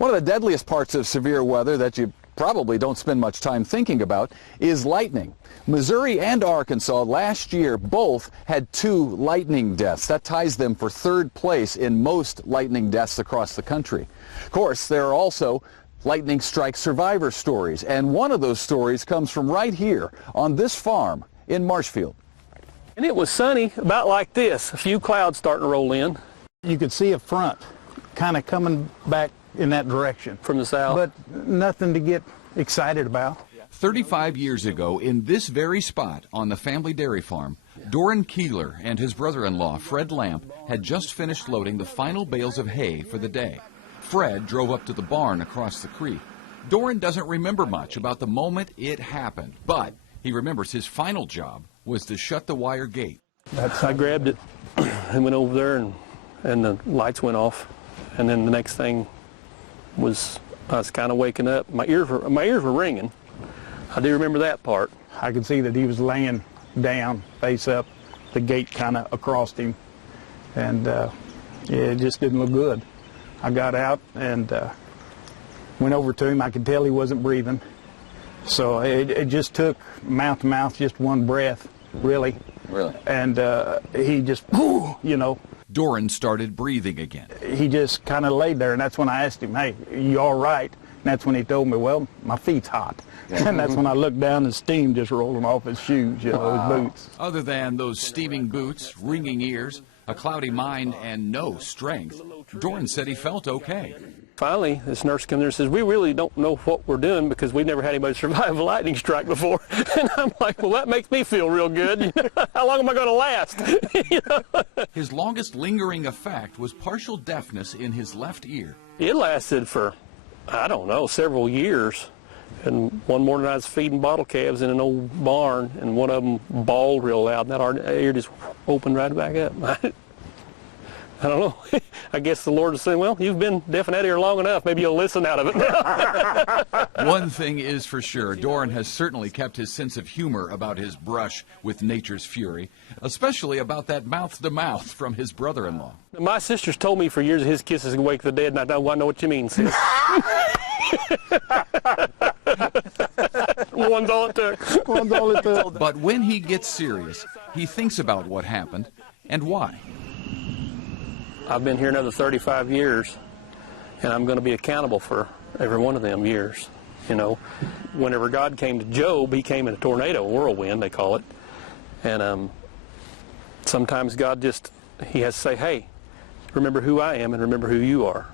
One of the deadliest parts of severe weather that you probably don't spend much time thinking about is lightning. Missouri and Arkansas last year both had 2 lightning deaths. That ties them for 3rd place in most lightning deaths across the country. Of course, there are also lightning strike survivor stories, and one of those stories comes from right here on this farm in Marshfield. And it was sunny, about like this, a few clouds starting to roll in. You could see a front kind of coming back in that direction. From the south. But nothing to get excited about. 35 years ago, in this very spot on the family dairy farm, Doran Keeler and his brother-in-law, Fred Lamp, had just finished loading the final bales of hay for the day. Fred drove up to the barn across the creek. Doran doesn't remember much about the moment it happened, but he remembers his final job was to shut the wire gate. I grabbed it and went over there, and the lights went off. And then the next thing was I was kind of waking up. My ears were ringing. I do remember that part. I could see that he was laying down, face up, the gate kind of across him. And it just didn't look good. I got out and went over to him. I could tell he wasn't breathing. So it just took mouth to mouth, just one breath, really. Really? And he just, you know. Doran started breathing again. He just kind of laid there, and that's when I asked him, hey, you all right? And that's when he told me, well, my feet's hot. And that's when I looked down and steam just rolling off his shoes, you know, his boots. Other than those steaming boots, ringing ears, a cloudy mind, and no strength, Doran said he felt okay. Finally, this nurse comes in and says, we really don't know what we're doing because we've never had anybody survive a lightning strike before. And I'm like, well, that makes me feel real good. How long am I going to last? You know? His longest lingering effect was partial deafness in his left ear. It lasted for, I don't know, several years. And one morning I was feeding bottle calves in an old barn, and one of them bawled real loud, and that ear just opened right back up. I don't know. I guess the Lord is saying, well, you've been deaf in that ear long enough. Maybe you'll listen out of it now. One thing is for sure, Doran has certainly kept his sense of humor about his brush with nature's fury, especially about that mouth-to-mouth from his brother-in-law. My sister's told me for years that his kisses can wake the dead, and I know what you mean, sis. One's all it took. One's all it took. But when he gets serious, he thinks about what happened and why. I've been here another 35 years, and I'm going to be accountable for every one of them years. You know, whenever God came to Job, he came in a tornado, whirlwind, they call it. And sometimes God he has to say, hey, remember who I am and remember who you are.